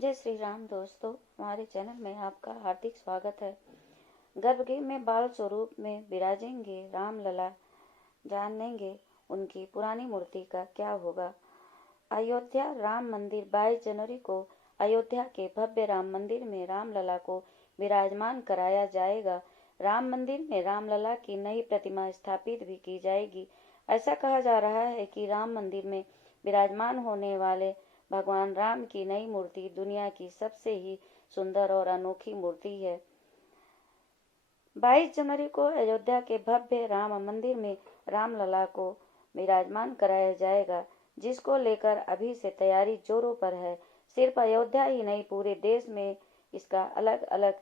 जय श्री राम दोस्तों, हमारे चैनल में आपका हार्दिक स्वागत है। गर्भगृह में बाल स्वरूप में विराजेंगे रामलला, जानेंगे उनकी पुरानी मूर्ति का क्या होगा। अयोध्या राम मंदिर 22 जनवरी को अयोध्या के भव्य राम मंदिर में रामलला को विराजमान कराया जाएगा। राम मंदिर में रामलला की नई प्रतिमा स्थापित भी की जाएगी। ऐसा कहा जा रहा है कि राम मंदिर में विराजमान होने वाले भगवान राम की नई मूर्ति दुनिया की सबसे ही सुंदर और अनोखी मूर्ति है। 22 जनवरी को अयोध्या के भव्य राम मंदिर में रामलला को विराजमान कराया जाएगा, जिसको लेकर अभी से तैयारी जोरों पर है। सिर्फ अयोध्या ही नहीं, पूरे देश में इसका अलग अलग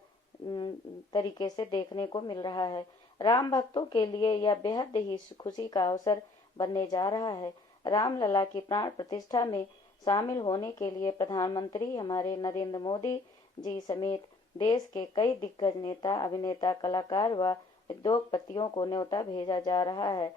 तरीके से देखने को मिल रहा है। राम भक्तों के लिए यह बेहद ही खुशी का अवसर बनने जा रहा है। रामलला की प्राण प्रतिष्ठा में शामिल होने के लिए प्रधानमंत्री हमारे नरेंद्र मोदी जी समेत देश के कई दिग्गज नेता, अभिनेता, कलाकार व उद्योगपतियों को न्योता भेजा जा रहा है।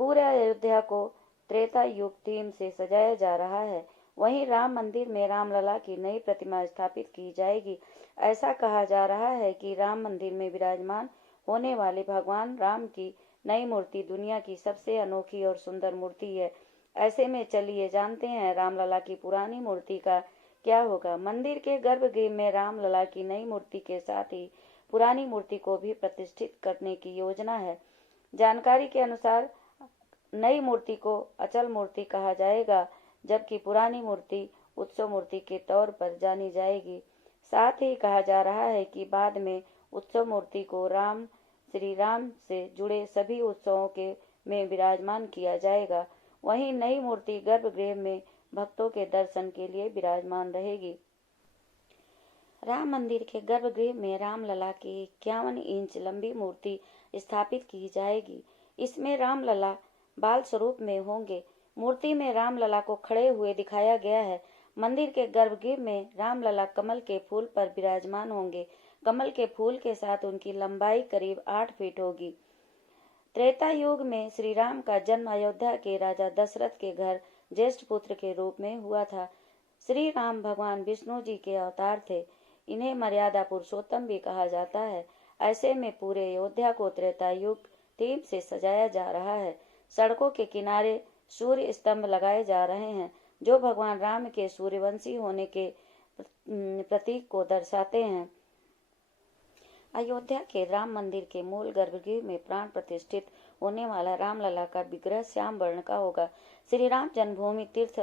पूरे अयोध्या को त्रेता युग थीम से सजाया जा रहा है। वहीं राम मंदिर में रामलला की नई प्रतिमा स्थापित की जाएगी। ऐसा कहा जा रहा है कि राम मंदिर में विराजमान होने वाले भगवान राम की नई मूर्ति दुनिया की सबसे अनोखी और सुंदर मूर्ति है। ऐसे में चलिए जानते हैं रामलला की पुरानी मूर्ति का क्या होगा। मंदिर के गर्भगृह में रामलला की नई मूर्ति के साथ ही पुरानी मूर्ति को भी प्रतिष्ठित करने की योजना है। जानकारी के अनुसार नई मूर्ति को अचल मूर्ति कहा जाएगा, जबकि पुरानी मूर्ति उत्सव मूर्ति के तौर पर जानी जाएगी। साथ ही कहा जा रहा है कि बाद में उत्सव मूर्ति को श्री राम से जुड़े सभी उत्सवों के में विराजमान किया जाएगा। वहीं नई मूर्ति गर्भगृह में भक्तों के दर्शन के लिए विराजमान रहेगी। राम मंदिर के गर्भगृह में रामलला की 51 इंच लंबी मूर्ति स्थापित की जाएगी। इसमें रामलला बाल स्वरूप में होंगे। मूर्ति में रामलला को खड़े हुए दिखाया गया है। मंदिर के गर्भगृह में रामलला कमल के फूल पर विराजमान होंगे। कमल के फूल के साथ उनकी लंबाई करीब 8 फीट होगी। त्रेता युग में श्री राम का जन्म अयोध्या के राजा दशरथ के घर ज्येष्ठ पुत्र के रूप में हुआ था। श्री राम भगवान विष्णु जी के अवतार थे। इन्हें मर्यादा पुरुषोत्तम भी कहा जाता है। ऐसे में पूरे अयोध्या को त्रेता युग थीम से सजाया जा रहा है। सड़कों के किनारे सूर्य स्तंभ लगाए जा रहे हैं, जो भगवान राम के सूर्यवंशी होने के प्रतीक को दर्शाते हैं। अयोध्या के राम मंदिर के मूल गर्भगृह में प्राण प्रतिष्ठित होने वाला रामलला का विग्रह श्याम वर्ण का होगा। श्री राम जन्मभूमि तीर्थ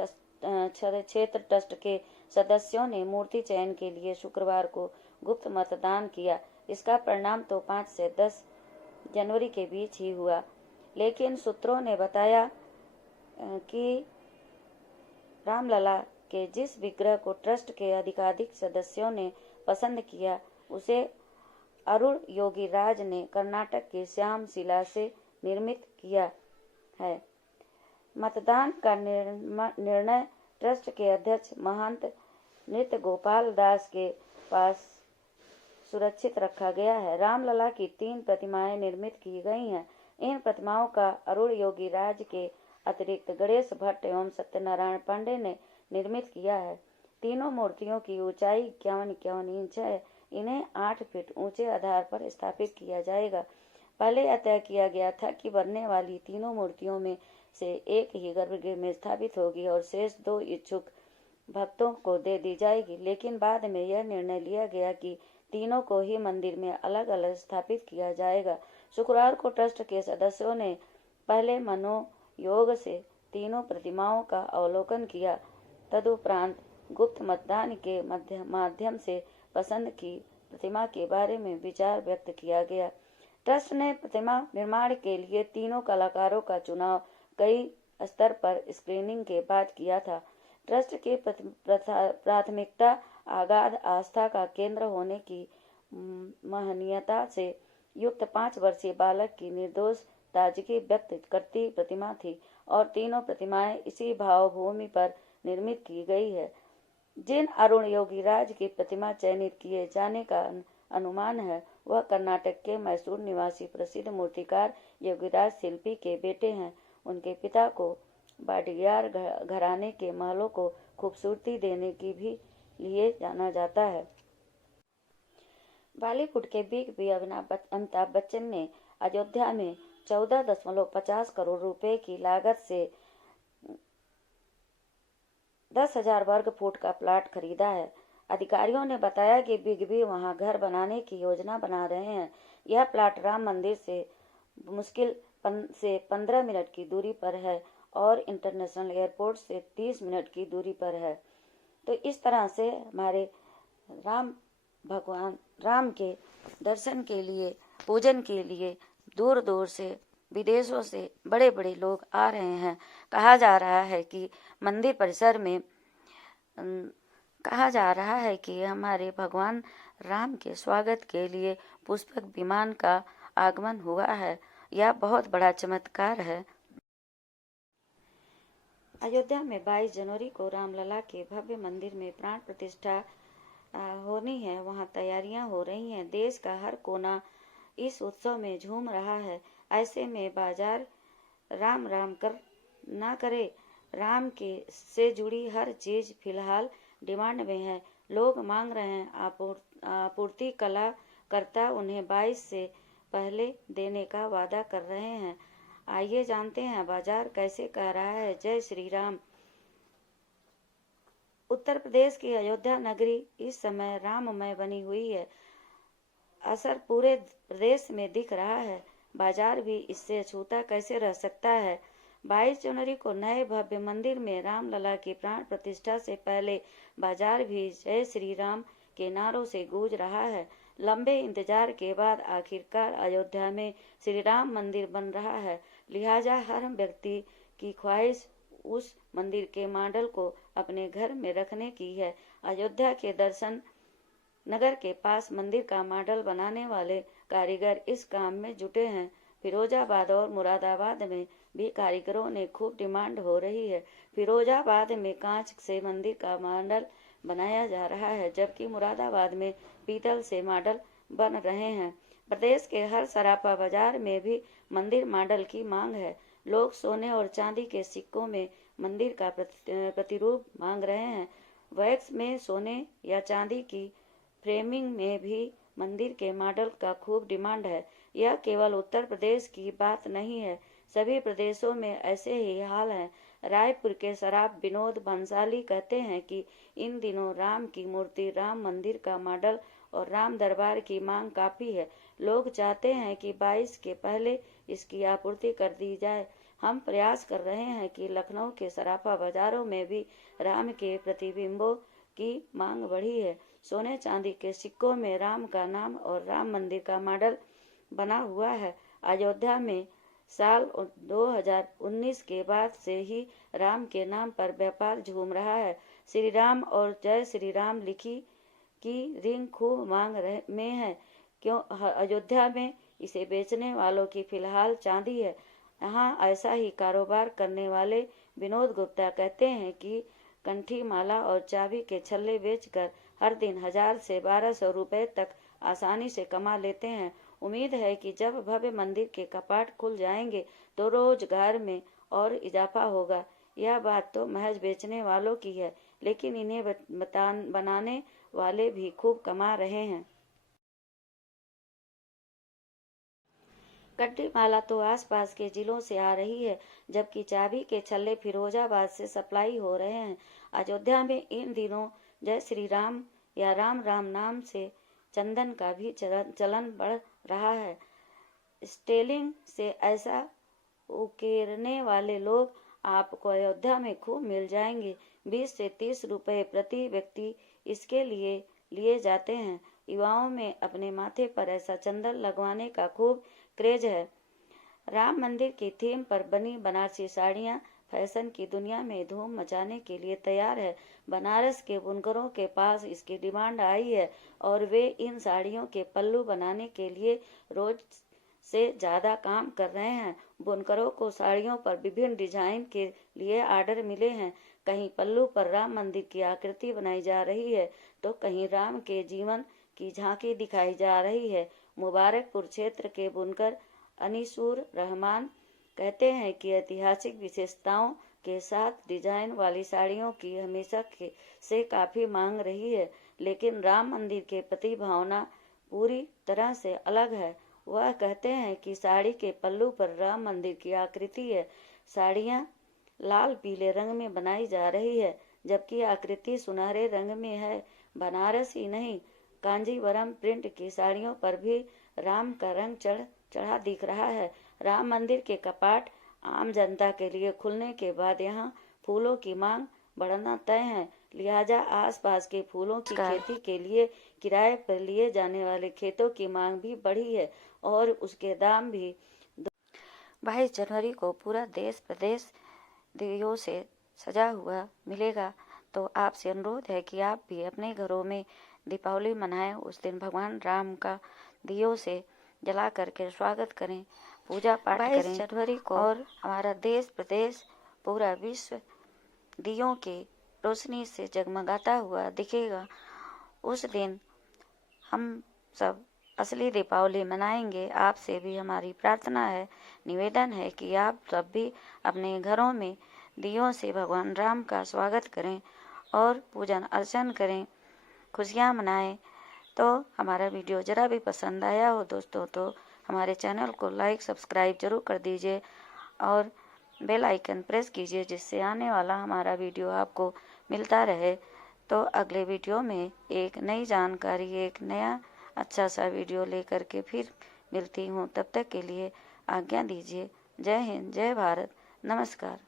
क्षेत्र ट्रस्ट के सदस्यों ने मूर्ति चयन के लिए शुक्रवार को गुप्त मतदान किया। इसका परिणाम तो 5 से 10 जनवरी के बीच ही हुआ, लेकिन सूत्रों ने बताया कि रामलला के जिस विग्रह को ट्रस्ट के अधिकाधिक सदस्यों ने पसंद किया, उसे अरुण योगी राज ने कर्नाटक के श्याम शिला से निर्मित किया है। मतदान का निर्णय ट्रस्ट के अध्यक्ष महंत नृत्य गोपाल दास के पास सुरक्षित रखा गया है। रामलला की 3 प्रतिमाएं निर्मित की गई हैं। इन प्रतिमाओं का अरुण योगी राज के अतिरिक्त गणेश भट्ट एवं सत्यनारायण पांडे ने निर्मित किया है। तीनों मूर्तियों की ऊंचाई 51 इंच है। इन्हें 8 फीट ऊंचे आधार पर स्थापित किया जाएगा। पहले यह तय किया गया था कि बनने वाली तीनों मूर्तियों में से एक ही गर्भगृह में स्थापित होगी और शेष 2 इच्छुक भक्तों को दे दी जाएगी, लेकिन बाद में यह निर्णय लिया गया कि तीनों को ही मंदिर में अलग अलग स्थापित किया जाएगा। शुक्रवार को ट्रस्ट के सदस्यों ने पहले मनोयोग से तीनों प्रतिमाओं का अवलोकन किया। तदुपरांत गुप्त मतदान के माध्यम से पसंद की प्रतिमा के बारे में विचार व्यक्त किया गया। ट्रस्ट ने प्रतिमा निर्माण के लिए तीनों कलाकारों का चुनाव कई स्तर पर स्क्रीनिंग के बाद किया था। ट्रस्ट की प्राथमिकता अगाध आस्था का केंद्र होने की महनीयता से युक्त 5 वर्षीय बालक की निर्दोष ताजगी व्यक्त करती प्रतिमा थी और तीनों प्रतिमाएं इसी भावभूमि पर निर्मित की गई है। जिन अरुण योगीराज की प्रतिमा चयनित किए जाने का अनुमान है, वह कर्नाटक के मैसूर निवासी प्रसिद्ध मूर्तिकार योगीराज शिल्पी के बेटे हैं। उनके पिता को बाडियार घराने के महलों को खूबसूरती देने की भी लिए जाना जाता है। बॉलीवुड के बिग बी अमिताभ बच्चन ने अयोध्या में 14.50 करोड़ रुपए की लागत से 10,000 वर्ग फुट का प्लाट खरीदा है। अधिकारियों ने बताया कि बिग बी वहां घर बनाने की योजना बना रहे हैं। यह प्लाट राम मंदिर से मुश्किल से 15 मिनट की दूरी पर है और इंटरनेशनल एयरपोर्ट से 30 मिनट की दूरी पर है। तो इस तरह से हमारे भगवान राम के दर्शन के लिए, पूजन के लिए दूर दूर से, विदेशों से बड़े बड़े लोग आ रहे हैं। कहा जा रहा है कि मंदिर परिसर में कहा जा रहा है कि हमारे भगवान राम के स्वागत के लिए पुष्पक विमान का आगमन हुआ है। यह बहुत बड़ा चमत्कार है। अयोध्या में 22 जनवरी को रामलला के भव्य मंदिर में प्राण प्रतिष्ठा होनी है। वहां तैयारियां हो रही हैं। देश का हर कोना इस उत्सव में झूम रहा है। ऐसे में बाजार राम राम कर ना करे। राम के से जुड़ी हर चीज फिलहाल डिमांड में है। लोग मांग रहे हैं। आपूर्ति कला करता उन्हें 22 से पहले देने का वादा कर रहे हैं। आइए जानते हैं बाजार कैसे कह रहा है। जय श्री राम। उत्तर प्रदेश की अयोध्या नगरी इस समय राममय बनी हुई है। असर पूरे प्रदेश में दिख रहा है। बाजार भी इससे अछूता कैसे रह सकता है। 22 जनवरी को नए भव्य मंदिर में रामलला की प्राण प्रतिष्ठा से पहले बाजार भी जय श्री राम के नारों से गूंज रहा है। लंबे इंतजार के बाद आखिरकार अयोध्या में श्री राम मंदिर बन रहा है। लिहाजा हर व्यक्ति की ख्वाहिश उस मंदिर के मॉडल को अपने घर में रखने की है। अयोध्या के दर्शन नगर के पास मंदिर का मॉडल बनाने वाले कारीगर इस काम में जुटे हैं। फिरोजाबाद और मुरादाबाद में भी कारीगरों ने खूब डिमांड हो रही है। फिरोजाबाद में कांच से मंदिर का मॉडल बनाया जा रहा है, जबकि मुरादाबाद में पीतल से मॉडल बन रहे हैं। प्रदेश के हर सराफा बाजार में भी मंदिर मॉडल की मांग है। लोग सोने और चांदी के सिक्कों में मंदिर का प्रतिरूप मांग रहे हैं। वैक्स में सोने या चांदी की फ्रेमिंग में भी मंदिर के मॉडल का खूब डिमांड है। यह केवल उत्तर प्रदेश की बात नहीं है, सभी प्रदेशों में ऐसे ही हाल है। रायपुर के सराफ विनोद भंसाली कहते हैं कि इन दिनों राम की मूर्ति, राम मंदिर का मॉडल और राम दरबार की मांग काफी है। लोग चाहते हैं कि 22 के पहले इसकी आपूर्ति कर दी जाए। हम प्रयास कर रहे हैं कि लखनऊ के सराफा बाजारों में भी राम के प्रतिबिंबों की मांग बढ़ी है। सोने चांदी के सिक्कों में राम का नाम और राम मंदिर का मॉडल बना हुआ है। अयोध्या में साल 2019 के बाद से ही राम के नाम पर व्यापार झूम रहा है। श्री राम और जय श्री राम लिखी की रिंग खूब मांग में है। क्यों अयोध्या में इसे बेचने वालों की फिलहाल चांदी है। यहाँ ऐसा ही कारोबार करने वाले विनोद गुप्ता कहते हैं कि कंठी माला और चाबी के छल्ले बेचकर हर दिन 1000 से 1200 रुपए तक आसानी से कमा लेते हैं। उम्मीद है कि जब भव्य मंदिर के कपाट खुल जाएंगे तो रोजगार में और इजाफा होगा। यह बात तो महज बेचने वालों की है, लेकिन इन्हें बनाने वाले भी खूब कमा रहे हैं। कंठी माला तो आसपास के जिलों से आ रही है, जबकि चाबी के छल्ले फिरोजाबाद से सप्लाई हो रहे हैं। अयोध्या में इन दिनों जय श्री राम या राम राम नाम से चंदन का भी चलन बढ़ रहा है। स्टेलिंग से ऐसा उकेरने वाले लोग आपको अयोध्या में खूब मिल जाएंगे। 20 से 30 रुपए प्रति व्यक्ति इसके लिए जाते हैं। युवाओं में अपने माथे पर ऐसा चंदन लगवाने का खूब क्रेज है। राम मंदिर की थीम पर बनी बनारसी साड़ियां फैशन की दुनिया में धूम मचाने के लिए तैयार है। बनारस के बुनकरों के पास इसकी डिमांड आई है और वे इन साड़ियों के पल्लू बनाने के लिए रोज से ज्यादा काम कर रहे हैं। बुनकरों को साड़ियों पर विभिन्न डिजाइन के लिए ऑर्डर मिले हैं। कहीं पल्लू पर राम मंदिर की आकृति बनाई जा रही है तो कहीं राम के जीवन की झांकी दिखाई जा रही है। मुबारकपुर क्षेत्र के बुनकर अनीसुर रहमान कहते हैं कि ऐतिहासिक विशेषताओं के साथ डिजाइन वाली साड़ियों की हमेशा से काफी मांग रही है, लेकिन राम मंदिर के प्रति भावना पूरी तरह से अलग है। वह कहते हैं कि साड़ी के पल्लू पर राम मंदिर की आकृति है। साड़ियाँ लाल पीले रंग में बनाई जा रही है, जबकि आकृति सुनहरे रंग में है। बनारस ही नहीं, कांजीवरम प्रिंट की साड़ियों पर भी राम का रंग चढ़ा दिख रहा है। राम मंदिर के कपाट आम जनता के लिए खुलने के बाद यहाँ फूलों की मांग बढ़ना तय है, लिहाजा आसपास के फूलों की खेती के लिए किराए पर लिए जाने वाले खेतों की मांग भी बढ़ी है और उसके दाम भी। 22 जनवरी को पूरा देश प्रदेश दियों से सजा हुआ मिलेगा, तो आपसे अनुरोध है कि आप भी अपने घरों में दीपावली मनाएं। उस दिन भगवान राम का दियों से जला करके स्वागत करें, पूजा पाठ करें। 22 जनवरी को और हमारा देश प्रदेश पूरा विश्व दियों की रोशनी से जगमगाता हुआ दिखेगा। उस दिन हम सब असली दीपावली मनाएंगे। आपसे भी हमारी प्रार्थना है, निवेदन है कि आप सब भी अपने घरों में दियों से भगवान राम का स्वागत करें और पूजन अर्चन करें, खुशियाँ मनाएं। तो हमारा वीडियो ज़रा भी पसंद आया हो दोस्तों, तो हमारे चैनल को लाइक सब्सक्राइब जरूर कर दीजिए और बेल आइकन प्रेस कीजिए, जिससे आने वाला हमारा वीडियो आपको मिलता रहे। तो अगले वीडियो में एक नई जानकारी, एक नया अच्छा सा वीडियो लेकर के फिर मिलती हूँ। तब तक के लिए आज्ञा दीजिए। जय हिंद, जय भारत, नमस्कार।